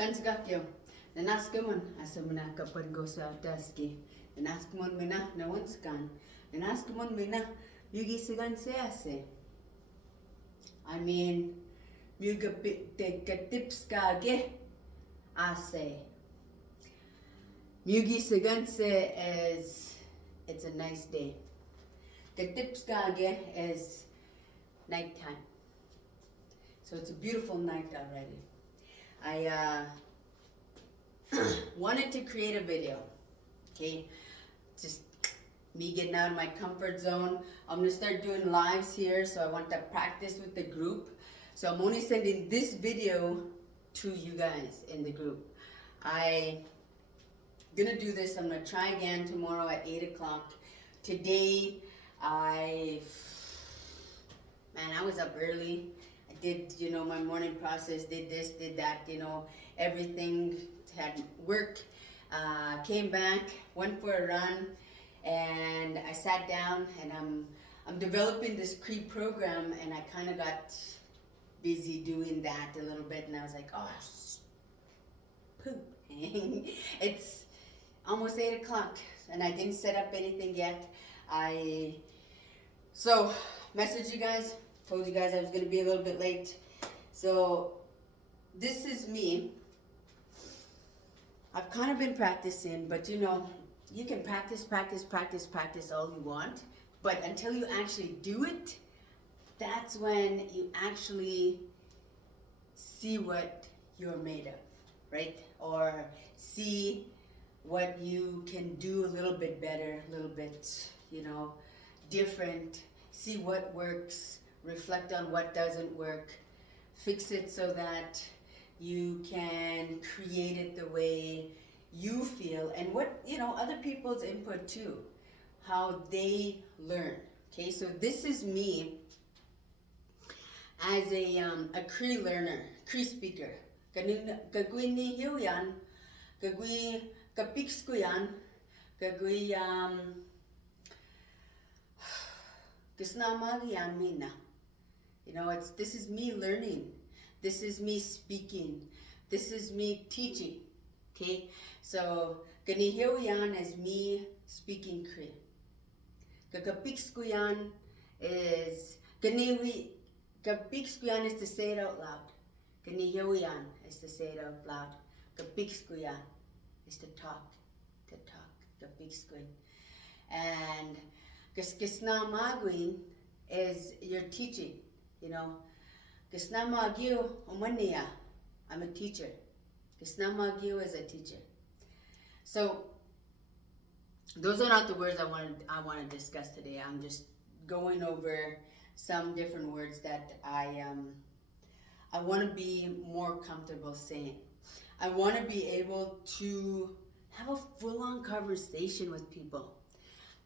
Kanskakyo. Nanaskuman asumuna kapag go sa daski. Nanaskuman mina na wanskan. Nanaskuman mina yugi sigan sease. I mean, yuga te tips kage ase. Yugi sigan se is it's a nice day. Tips kage is nighttime. So it's a beautiful night already. I wanted to create a video, okay? Just me getting out of my comfort zone. I'm gonna start doing lives here, so I want to practice with the group. So I'm only sending this video to you guys in the group. I'm gonna do this. I'm gonna try again tomorrow at 8 o'clock. Today, I was up early. I did, my morning process, did this, did that, everything, had work, came back, went for a run, and I sat down, and I'm developing this Cree program, and I kind of got busy doing that a little bit, and I was like, oh, poop. It's almost 8 o'clock, and I didn't set up anything yet. So, messaged you guys, told you guys I was going to be a little bit late. So, this is me. I've kind of been practicing, but you can practice all you want, but until you actually do it, that's when you actually see what you're made of, right? Or see what you can do a little bit better, a little bit, different, see what works, reflect on what doesn't work, fix it so that you can create it the way you feel, and what, other people's input too, how they learn. Okay, so this is me as a Cree learner, Cree speaker. Kagui ni hiu yan, kagui kapiks ko yan, kagui kisnamag yan mina. This is me learning. This is me speaking. This is me teaching. Okay? So, kanihiyan is me speaking Cree. Kapiks ko yan is kapiks ko yan is to say it out loud. Kanihiyan is to say it out loud. Kapiks ko yan is to talk. Kapiks ko. And kisnamagwin is your teaching, Kisnamagyo umaniya. I'm a teacher. Kisnamagyo is a teacher. So those are not the words I want to discuss today. I'm just going over some different words that I want to be more comfortable saying. I want to be able to have a full-on conversation with people.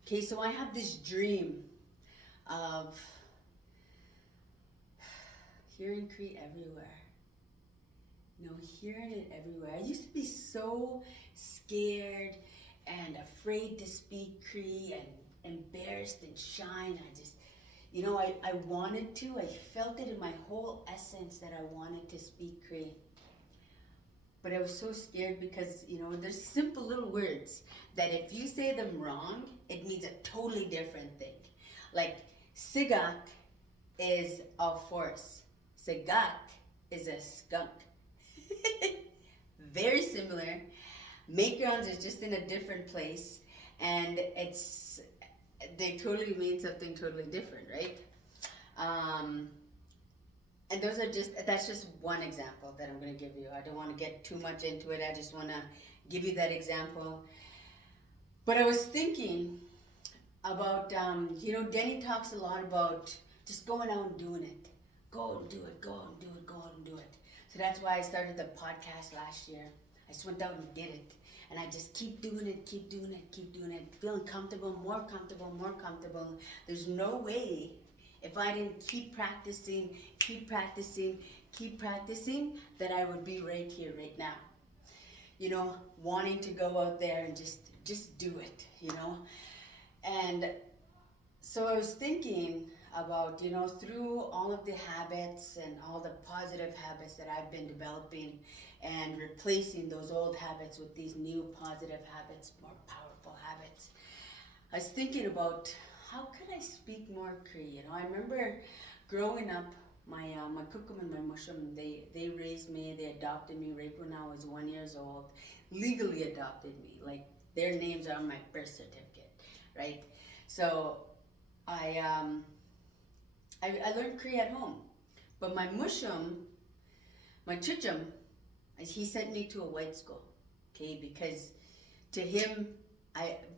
Okay, so I have this dream of hearing Cree everywhere. Hearing it everywhere. I used to be so scared and afraid to speak Cree and embarrassed and shy. And I just, I wanted to. I felt it in my whole essence that I wanted to speak Cree. But I was so scared because, there's simple little words that if you say them wrong, it means a totally different thing. Like, sigak is a force. Sigak is a skunk. Very similar. Makerons is just in a different place, and they totally mean something totally different, right? And that's just one example that I'm going to give you. I don't want to get too much into it. I just want to give you that example. But I was thinking about, Denny talks a lot about just going out and doing it. Go and do it, go and do it, go and do it. So that's why I started the podcast last year. I just went out and did it. And I just keep doing it, feeling comfortable, more comfortable, more comfortable. There's no way, if I didn't keep practicing, that I would be right here, right now. Wanting to go out there and just do it, And so I was thinking about, through all of the habits and all the positive habits that I've been developing and replacing those old habits with these new positive habits, more powerful habits. I was thinking about how could I speak more Cree? I remember growing up, my kukum and my mushum, they raised me, they adopted me right when I was 1 year old, legally adopted me. Like their names are on my birth certificate, right? So I learned Cree at home, but my mushum, my chichum, he sent me to a white school, okay? Because to him,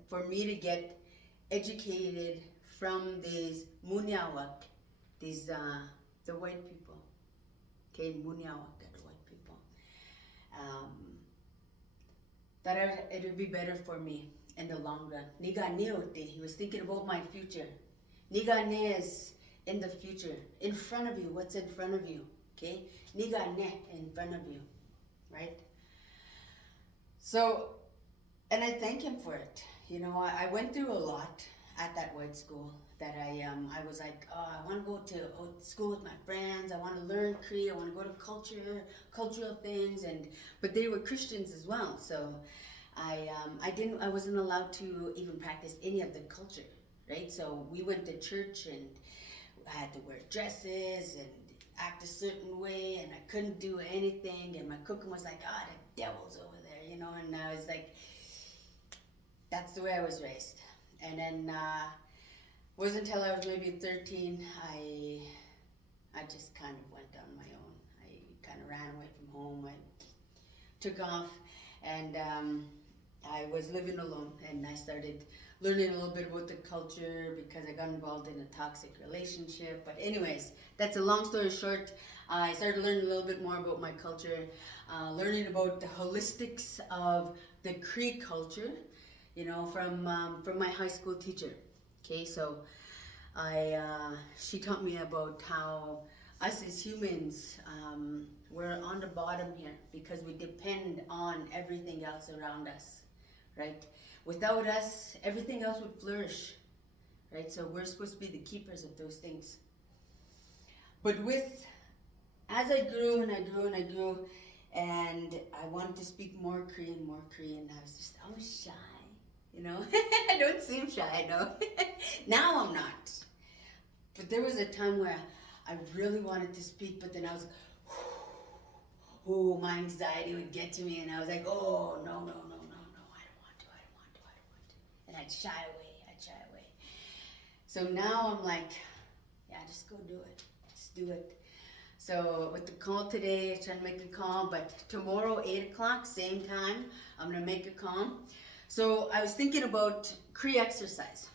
for me to get educated from these munyawak, these the white people, okay, munyawak, the white people, that it would be better for me in the long run. Niga neote, he was thinking about my future. Niga ne is in the future, in front of you, what's in front of you, okay? Niga ne in front of you, right? So, and I thank him for it. I went through a lot at that white school that I was like, oh, I want to go to school with my friends. I want to learn Cree. I want to go to cultural things, but they were Christians as well. So I wasn't allowed to even practice any of the culture, right? So we went to church and I had to wear dresses and act a certain way, and I couldn't do anything. And my cooking was like, oh, the devil's over there, and I was like, that's the way I was raised. And then wasn't until I was maybe 13, I just kind of went on my own. I kind of ran away from home. I took off, and I was living alone, and I started learning a little bit about the culture because I got involved in a toxic relationship. But anyways, that's a long story short. I started learning a little bit more about my culture, learning about the holistics of the Cree culture, from my high school teacher. Okay, so she taught me about how us as humans, we're on the bottom here because we depend on everything else around us, right? Without us, everything else would flourish, right? So we're supposed to be the keepers of those things. But as I grew and I grew and I grew, and I wanted to speak more Cree, and I was shy. I don't seem shy, no. Now I'm not. But there was a time where I really wanted to speak, but then I was like, oh, my anxiety would get to me, and I was like, oh, no, I don't want to. And I'd shy away. So now I'm like, yeah, just go do it. Just do it. So with the call today, I'm trying to make a call, but tomorrow, 8 o'clock, same time, I'm going to make a call. So I was thinking about Cree-Xercise.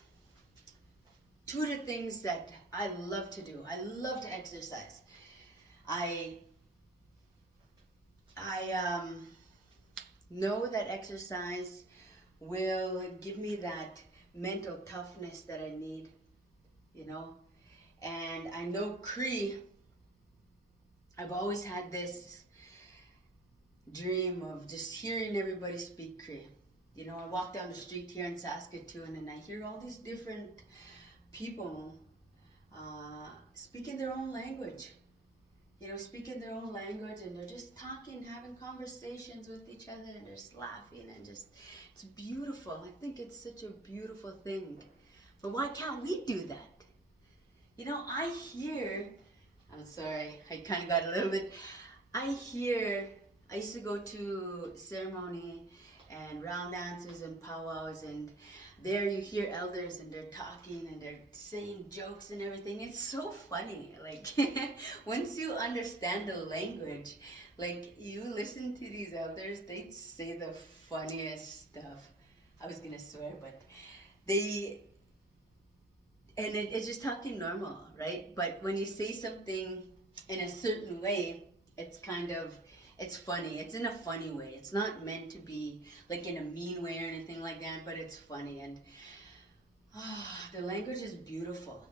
Two of the things that I love to do. I love to exercise. I know that exercise will give me that mental toughness that I need, And I know Cree, I've always had this dream of just hearing everybody speak Cree. I walk down the street here in Saskatoon and I hear all these different people speaking their own language. Speaking their own language, and they're just talking, having conversations with each other, and just laughing, and it's beautiful. I think it's such a beautiful thing. But why can't we do that? I'm sorry, I kind of got a little bit, I used to go to ceremony and round dances and powwows, and there you hear elders and they're talking and they're saying jokes and everything. It's so funny. Like once you understand the language, like you listen to these elders, they say the funniest stuff. I was gonna swear, but it's just talking normal, right? But when you say something in a certain way, it's funny. It's in a funny way. It's not meant to be like in a mean way or anything like that, but it's funny. And the language is beautiful,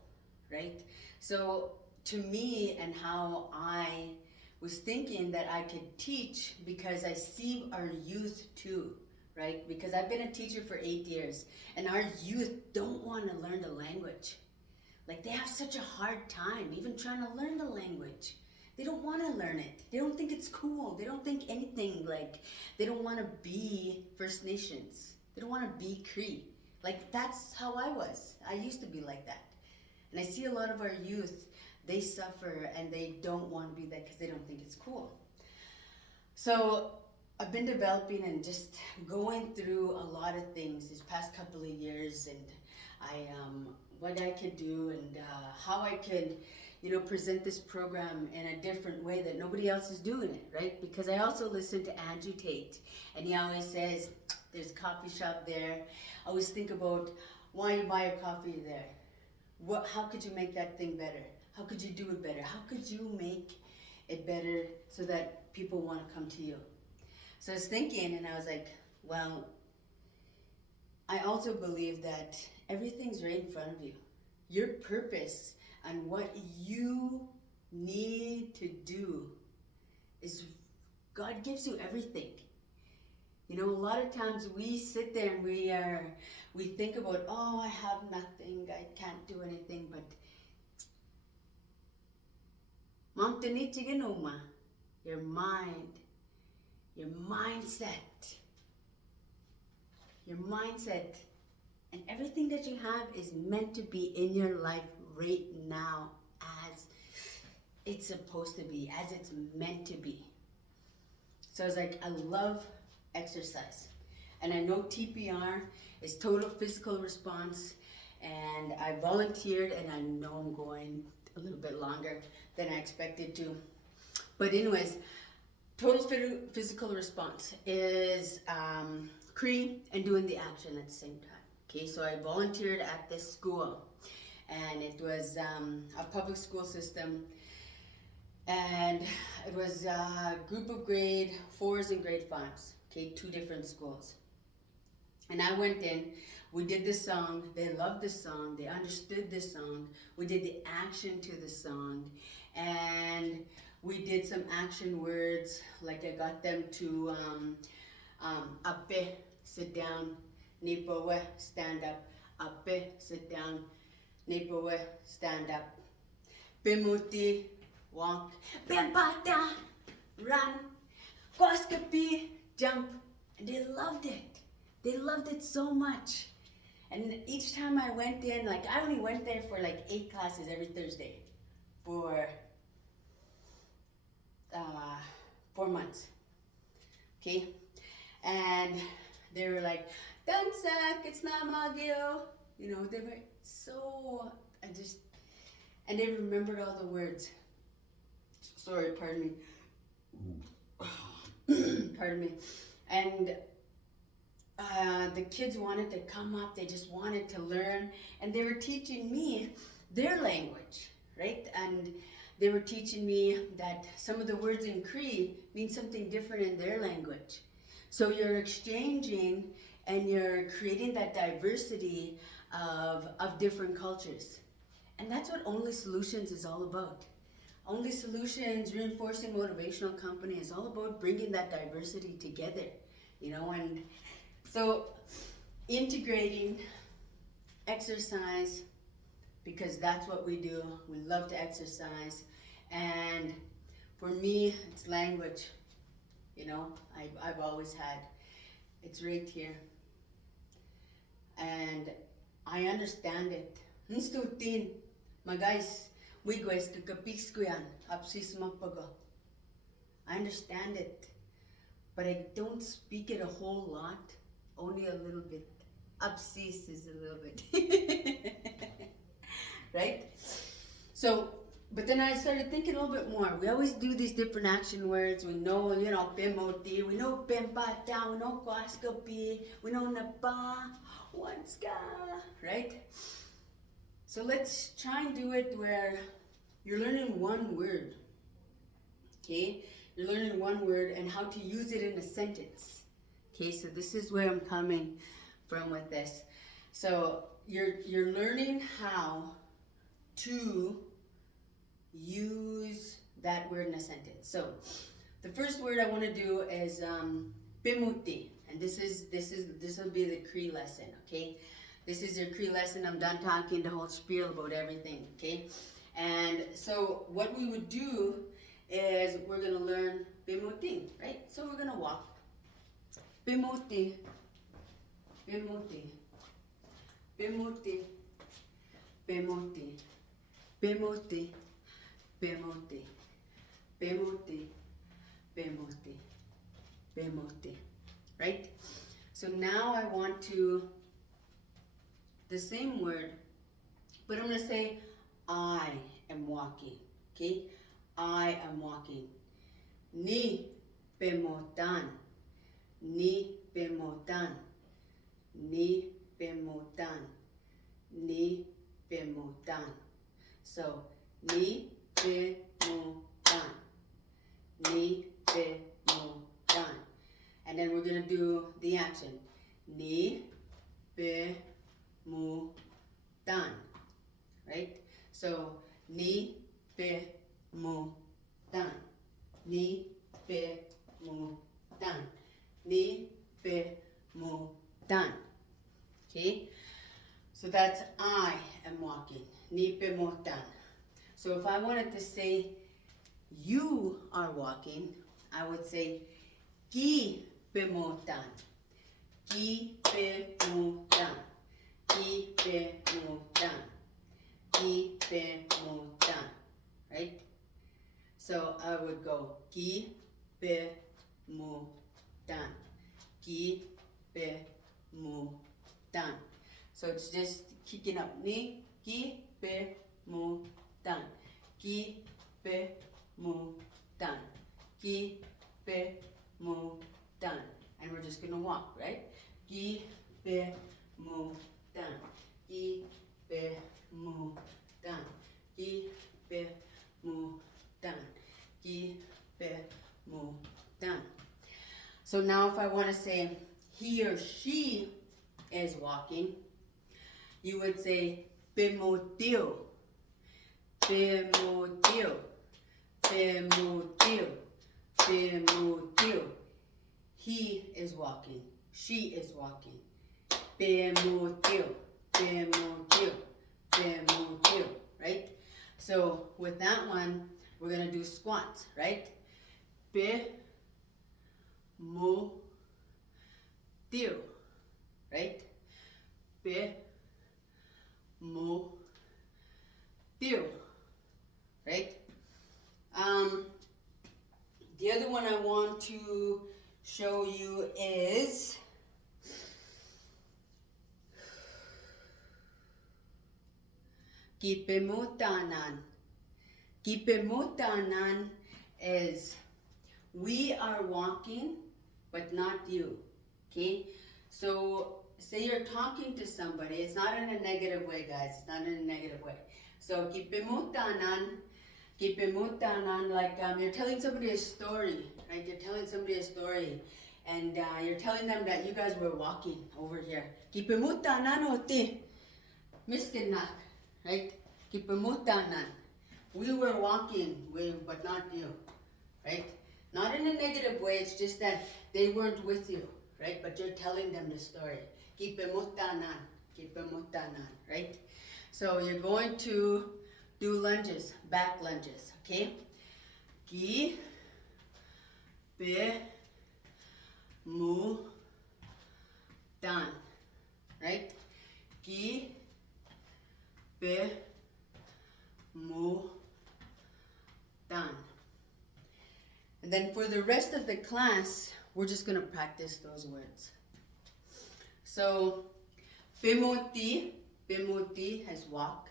right? So to me, and how I was thinking that I could teach, because I see our youth too, right? Because I've been a teacher for 8 years, and our youth don't want to learn the language. Like they have such a hard time even trying to learn the language. They don't want to learn it. They don't think it's cool. They don't think anything like, they don't want to be First Nations. They don't want to be Cree. Like that's how I was. I used to be like that. And I see a lot of our youth, they suffer and they don't want to be that because they don't think it's cool. So I've been developing and just going through a lot of things this past couple of years, and what I could do and how I could, present this program in a different way that nobody else is doing it, right? Because I also listen to Andrew Tate, and he always says, there's a coffee shop there. I always think about why you buy a coffee there. How could you make that thing better? How could you do it better? How could you make it better so that people want to come to you? So I was thinking, and I was like, well, I also believe that everything's right in front of you. Your purpose and what you need to do is, God gives you everything. A lot of times we sit there and we think about, oh, I have nothing, I can't do anything, but your mind, your mindset, and everything that you have is meant to be in your life right now as it's supposed to be, as it's meant to be. So I was like, I love exercise. And I know TPR is total physical response, and I volunteered, and I know I'm going a little bit longer than I expected to. But anyways, total physical response is Cree and doing the action at the same time. Okay, so I volunteered at this school, and it was a public school system, and it was a group of grade 4s and grade 5s, okay, 2 different schools. And I went in, we did the song, they loved the song, they understood the song, we did the action to the song, and we did some action words, like I got them to ape, sit down, nipowe, stand up, ape, sit down, nipowe, stand up, bimuti, walk, bempata, run, kwaskapi, jump, and they loved it. They loved it so much. And each time I went in, like I only went there for like 8 classes every Thursday for 4 months. Okay? And they were like, Dansak, it's not Magio. They were so, and they remembered all the words. Sorry, pardon me. Pardon me. And the kids wanted to come up, they just wanted to learn, and they were teaching me their language, right? And they were teaching me that some of the words in Cree mean something different in their language. So you're exchanging and you're creating that diversity of different cultures. And that's what Only Solutions is all about. Only Solutions, Reinforcing Motivational Company, is all about bringing that diversity together, and so integrating exercise, because that's what we do. We love to exercise. And for me, it's language. I've always had. It's right here. And I understand it. Nstutin, magais, wigwes kakapiskuyan, apsis mapago. I understand it, but I don't speak it a whole lot, only a little bit. Apsis is a little bit. Right? So, but then I started thinking a little bit more. We always do these different action words. We know, pemoti, we know pempata, we know kwaskapi, we know napa, wanska, right? So let's try and do it where you're learning one word, okay? You're learning one word and how to use it in a sentence. Okay, so this is where I'm coming from with this. So you're learning how to use that word in a sentence. So the first word I want to do is bimuti, and this will be the Cree lesson. Okay, This is your Cree lesson. I'm done talking the whole spiel about everything, okay? And so what we would do is we're going to learn Bimoti, right? So we're going to walk. Bimoti, Bimoti, Bimoti, Bimoti, Bimoti, Bimoti, Bimoti, Bimoti, Bimoti, right? So now I want to, the same word, but I'm going to say, I am walking, okay? I am walking. Ni pemotan, ni pemotan, ni pemotan, ni pemotan. So, ni pemotan, ni pemotan. And then we're going to do the action. Ni pemotan, right? So, ni pemotan, ni pemotan, ni pemotan. Okay? So that's I am walking. Ni pemotan. So if I wanted to say you are walking, I would say ki pemotan. Ki pemotan. Ki pemotan. Ki pemotan. Right? So I would go ki pemotan. Ki pemotan. So it's just kicking up. Ni ki pemotan. Ki pemotan. Ki pemotan. And we're just gonna walk, right? Ki pemotan. Ki pemotan. Ki pemotan. Ki pemotan. So now if I want to say he or she is walking, you would say pemotil. Pemotil. Pemotil. Pemotil. He is walking. She is walking. Pemotil. Pemotil. Pemotil. Right? So with that one, we're going to do squats, right? Pemotil. Right? Pemotil. Right? The other one I want to show you is Kipemutanan. Kipemutanan is we are walking, but not you. Okay? So say you're talking to somebody. It's not in a negative way, guys. It's not in a negative way. So kipemutanan, like you're telling somebody a story, right? You're telling somebody a story, and you're telling them that you guys were walking over here. Kipemutanan oti, miskinak, right? Kipemutanan. We were walking, but not you, right? Not in a negative way. It's just that they weren't with you, right? But you're telling them the story. Kipemutanan, kipemutanan, right? So you're going to do lunges, back lunges, okay? Ki, pe, mu, tan, right? Ki, pe, mu, tan. And then for the rest of the class, we're just going to practice those words. So, pemoti, pemoti has walk,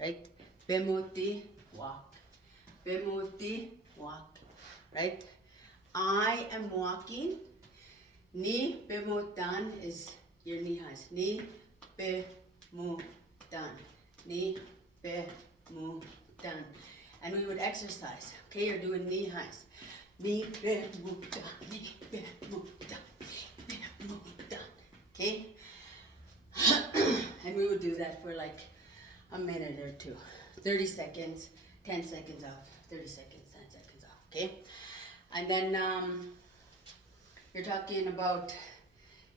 right? Pemoti, walk. Pemoti, walk, right? I am walking. Ni pemotan is your knee highs. Ni pemotan. Ni pemotan. And we would exercise. Okay, you're doing knee highs. Ni pemotan. Ni pemotan. Ni pemotan. Okay? And we would do that for like a minute or two. 30 seconds, 10 seconds off, 30 seconds, 10 seconds off, okay? And then you're talking about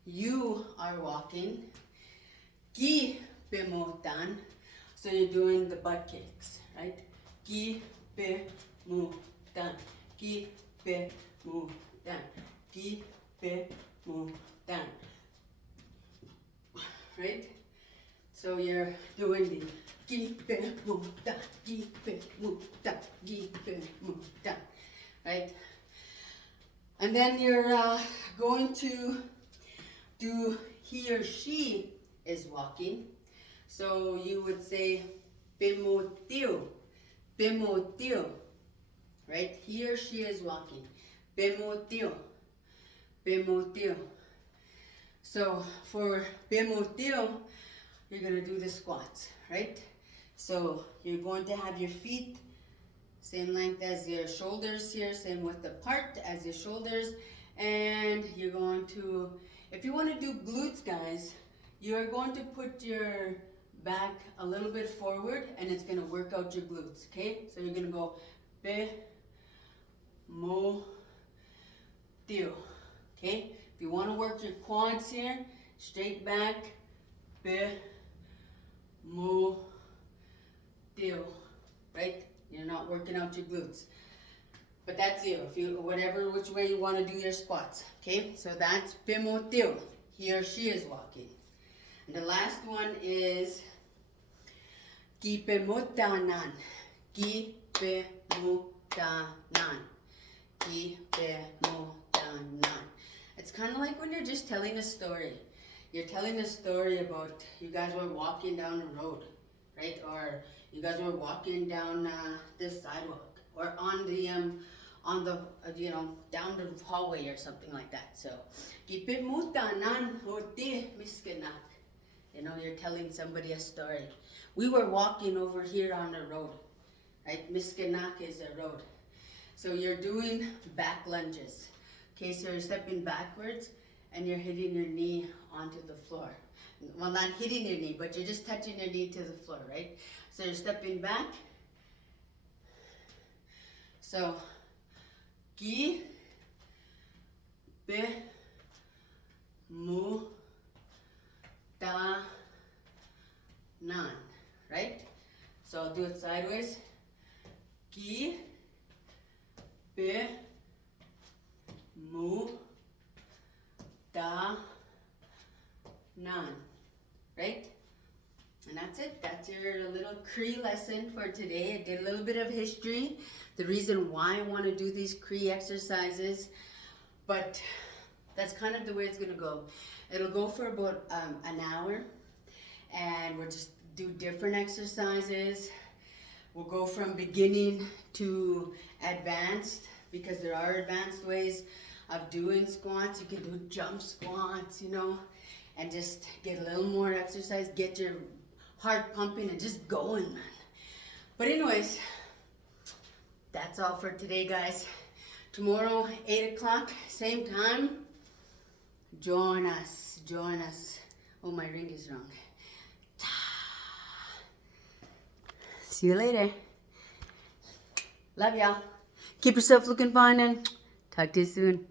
you are walking. Ki pe mo tan. So you're doing the butt kicks, right? Ki pe mo tan. Ki pe mo tan. Ki pe mo tan. Right? So you're doing the ki pe mo tan, ki pe mo tan, ki pe mo tan. Right? And then you're going to do he or she is walking. So you would say pemotiu, pemotiu, right? He or she is walking. Pemotiu, pemotiu. So for pemotiu, you're gonna do the squats, right? So you're going to have your feet same length as your shoulders here, same width apart as your shoulders, and you're going to, if you want to do glutes, guys, you're going to put your back a little bit forward and it's going to work out your glutes, okay? So you're going to go pe, mo, tio, okay? If you want to work your quads here, straight back, pe, mo, tio, right? You're not working out your glutes. But that's you, if you, whatever, which way you want to do your squats, okay? So that's pe, mo, tio. He or she is walking. And the last one is ki pe mo tanan. Ki pe mo tanan. Ki pe mo tanan. It's kind of like when you're just telling a story. You're telling a story about you guys were walking down the road, right? Or you guys were walking down this sidewalk, or on the you know, down the hallway or something like that. So, ki pe mo tanan hote miskenak. You know, you're telling somebody a story. We were walking over here on the road, right? Miskenak is a road. So you're doing back lunges. Okay, so you're stepping backwards and you're hitting your knee onto the floor. Well, not hitting your knee, but you're just touching your knee to the floor, right? So you're stepping back. So, ki, pe, mu, ta, nan, right? So I'll do it sideways. Ki, pe, mu, ta, nan, right? And that's it. That's your little Cree lesson for today. I did a little bit of history, the reason why I want to do these Cree exercises, but that's kind of the way it's going to go. It'll go for about an hour, and we'll just do different exercises. We'll go from beginning to advanced, because there are advanced ways of doing squats. You can do jump squats, you know, and just get a little more exercise, get your heart pumping and just going, man. But anyways, that's all for today, guys. Tomorrow, 8 o'clock, same time, join us, join us. Oh, my ring is wrong. See you later. Love y'all. Keep yourself looking fine and talk to you soon.